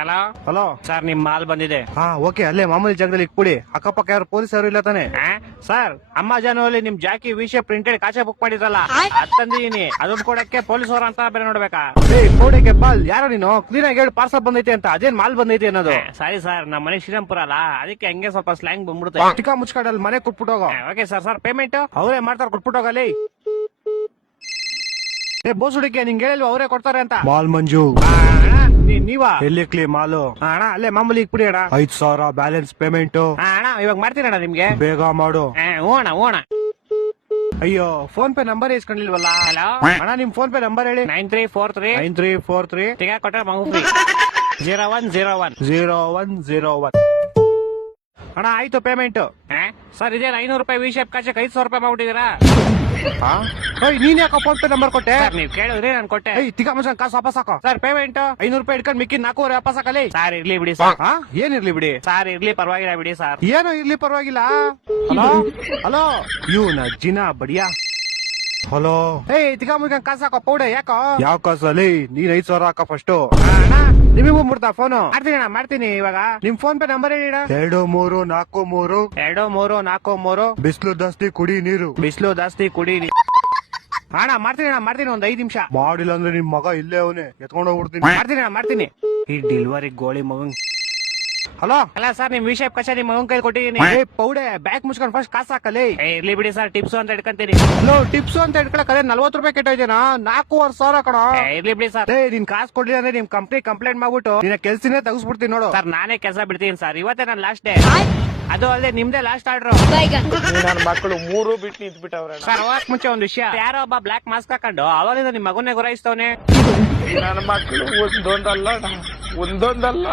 Hello hello sir, ನಿಮ್ mall ಬಂದಿದೆ. ಹಾ ಓಕೆ, ಅಲ್ಲೇ ಮಾಮೂಲಿ ಜಾಗದಲ್ಲಿ ಇಟ್ಬಿಡಿ. ಅಕ್ಕಪಕ್ಕ ಯಾರು ಪೊಲೀಸ್ ಯಾರು ಇಲ್ಲ ತಾನೆ? ಸರ್, ಅಮೆಜಾನ್ ಅಲ್ಲಿ ನಿಮ್ ಜಾಕಿ ವಿಷಯ ಪ್ರಿಂಟೆಡ್ ಕಾಚೆ ಬುಕ್ ಮಾಡಿದ್ರಲ್ಲ, ಅದ್ ತಂದಿದೀನಿ. ಅದನ್ನ ಕೊಡಕ್ಕೆ ಪೊಲೀಸ್ ಅವ್ರ ಅಂತ ಬೇರೆ ನೋಡ್ಬೇಕಾ? ಏಯ್ ಕೋಡೆಗೆ ಬಾಲ್, ಯಾರೋ ನೀನು ಕ್ಲೀನ್ ಆಗಿ ಹೇಳಿ ಪಾರ್ಸಲ್ ಬಂದೈತೆ ಅಂತ. ಅದೇನ್ ಮಾಲ್ ಬಂದೈತೆ ಅನ್ನೋದು? ಸಾರಿ ಸರ್, ನಮ್ಮ ಮನೆ ಶ್ರೀರಾಮ್ಪುರ ಅಲ್ಲ, ಅದಕ್ಕೆ ಹಂಗೆ ಸ್ವಲ್ಪ ಸ್ಲ್ಯಾಂಗ್ ಬಂದ್ಬಿಡುತ್ತೆ. ಚಿಕ್ಕ ಮುಚ್ಕಾಡಲ್ಲಿ ಮನೆ ಕೊಟ್ಬಿಟ್ಟೋಗೋ. Okay sir. ಸರ್ ಪೇಮೆಂಟ್ ಅವರೇ ಮಾಡ್ತಾರ, ಕೊಟ್ಬಿಟ್ಟೋಗಲಿ. ಏ ಬೋಸುಡಿಕೆ, ನಿಂಗೆ ಹೇಳಿಲ್ವ ಅವರೇ ಕೊಡ್ತಾರೆ ಅಂತ? ಮಾಲ್ ಮಂಜು ನೀವಾ? ಎಲ್ಲಿ ಕ್ಲೀ ಮಾಲು? ಅಣ್ಣ ಅಲ್ಲೇ ಮಾಮೂಲಿ ಇಕ್ಬಿಡಿ ಅಣ್ಣ. 5,000 ಬ್ಯಾಲೆನ್ಸ್ ಪೇಮೆಂಟ್. ಅಣ್ಣ ಇವಾಗ ಮಾಡ್ತೀನಿ ಅಣ್ಣ ನಿಮ್ಗೆ. ಬೇಗ ಮಾಡು. ಓಣ ಓಣ. ಅಯ್ಯೋ, ಫೋನ್ ಪೇ ನಂಬರ್ ಇಸ್ಕೊಂಡಿಲ್ವಲ್ಲ? ಹಲೋ ಅಣ್ಣ, ನಿಮ್ ಫೋನ್ ಪೇ ನಂಬರ್ ಹೇಳಿ. 9343 9343 ತಿಗ ಕೊಟ್ರೆ ಮಗು ಫ್ರೀ. 0101 0101. ಅಣ್ಣ ಆಯ್ತು ಪೇಮೆಂಟ್. ಸರ್, ಇದೇ 500 ರೂಪಾಯಿ ವಿ ಶೇಪ್ ಕಾಚಕ್ಕೆ 500 ರೂಪಾಯಿ ಮಾಡ್ಬಿಟ್ಟಿದ್ದೀರಾ? ನೀನ್ ಯಾಕ ಫೋನ್ ಪೇ ನಂಬರ್ ಕೊಟ್ಟೆ? ಸರ್, ನೀವ್ ಕೇಳಿದ್ರಿ ನಾನು ಕೊಟ್ಟೆ. ತಿಕ್ಕ ಮನುಷ್ಯನ್ ಕಾಸು ವಾಪಸ್ ಹಾಕೋ. ಸರ್ ಪೇಮೆಂಟ್ 500 ರೂಪಾಯಿ ಇಟ್ಕೊಂಡ್ ಮಿಕ್ಕಿ 400 ವಾಪಸ್ ಹಾಕಲಿ. ಸರ್ ಇರ್ಲಿ ಬಿಡಿ ಸರ್. ಏನಿರ್ಲಿ ಬಿಡಿ? ಸರ್ ಇರ್ಲಿ, ಪರವಾಗಿಲ್ಲ ಬಿಡಿ ಸರ್. ಏನೋ ಇರ್ಲಿ, ಪರವಾಗಿಲ್ಲ. ಹಲೋ ಹಲೋ, ಇವ್ನ ಜಿನ ಬಡಿಯಾ. ಹಲೋ, ತಿಕ್ಕ ಮುಗಿಕ ಕಾಸು ಹಾಕೋ ಪೌಡೆ. ಯಾಕೋ? ಯಾವ ಕಾಸಲ್ಲಿ? ನೀನ್ 5,000 ಹಾಕೋ ಫಸ್ಟ್. ನಿಮಗೂ ಮುಡ್ತಾ ಫೋನು? ಮಾಡ್ತೀನಿ ಅಣ್ಣ, ಮಾಡ್ತೀನಿ ಇವಾಗ. ನಿಮ್ ಫೋನ್ ಪೇ ನಂಬರ್ ಹೇಳಿ. 2343 2343 ಬಿಸ್ಲು ಜಾಸ್ತಿ ಕುಡಿ ನೀರು. ಬಿಸಿಲು ಜಾಸ್ತಿ ಕುಡೀರಿ. ಅಣ್ಣ ಮಾಡ್ತೀನಿ ಒಂದ್ 5 ನಿಮಿಷ. ಮಾಡಿಲ್ಲ ಅಂದ್ರೆ ನಿಮ್ ಮಗ ಇಲ್ಲೇ ಅವನೇ ಎತ್ಕೊಂಡ್ ಹೋಗ್ಬಿಡ್ತೀನಿ. ಮಾಡ್ತೀನಿ. ಈ ಡೆಲಿವರಿ ಗೋಳಿ ಮಗನ್. ಹಲೋ ಅಲ್ಲ ಸರ್, ನಿಮ್ ವಿಷಯ ಕಷ ನಿಮ್ ಮಗನ್ ಕೈ ಕೊಟ್ಟಿದ್ದೀನಿ. ಪೌಡೆ ಬ್ಯಾಗ್ ಮುಚ್ಕೊಂಡ್ ಫಸ್ಟ್ ಕಾಸು ಹಾಕಲಿ. ಇರ್ಲಿ ಬಿಡಿ ಸರ್, ಟಿಪ್ಸ್ ಅಂತ ಇಟ್ಕೊಂತೀನಿ. ಹಲೋ, ಟಿಪ್ಸ್ ಅಂತ ಇಟ್ಕೊಳಕ್ 40 ರೂಪಾಯಿ ಕೆಟ್ಟೋಯ್ತೇನಾ? 4,500 ಕಣ. ಇರ್ಲಿ ಬಿಡಿ ಸರ್. ನೀನ್ ಕಾಸು ಕೊಡ್ಲಿಲ್ಲ ಅಂದ್ರೆ ನಿಮ್ ಕಂಪ್ನಿ ಕಂಪ್ಲೇಂಟ್ ಮಾಡ್ಬಿಟ್ಟು ನಿನ್ನ ಕೆಲ್ಸನೇ ತೆಗಿಸ್ಬಿಡ್ತೀನಿ ನೋಡು. ಸರ್, ನಾನೇ ಕೆಲಸ ಬಿಡ್ತೀನಿ ಸರ್. ಇವತ್ತೇ ನನ್ನ ಲಾಸ್ಟ್ ಡೇ. ಅದು ಅಲ್ಲದೆ ನಿಮ್ದೇ ಲಾಸ್ಟ್ ಆರ್ಡರ್. ನನ್ನ ಮಕ್ಕಳು 3 ಬಿಟ್ಟು ನಿಂತ್ಬಿಟ್ಟವ್ರೆ. ಸರ್, ಹೋಗಕ್ ಮುಂಚೆ ಒಂದ್ ವಿಷಯ. ಯಾರೋ ಒಬ್ಬ ಬ್ಲಾಕ್ ಮಾಸ್ಕ್ ಹಾಕೊಂಡು ಅವಾಗಿಂದ ನಿಮ್ ಮಗನ್ನೇ ಗುರಾಯಿಸ್ತವನೆ. ನನ್ನ ಮಕ್ಕಳು ಒಂದೊಂದಲ್ಲ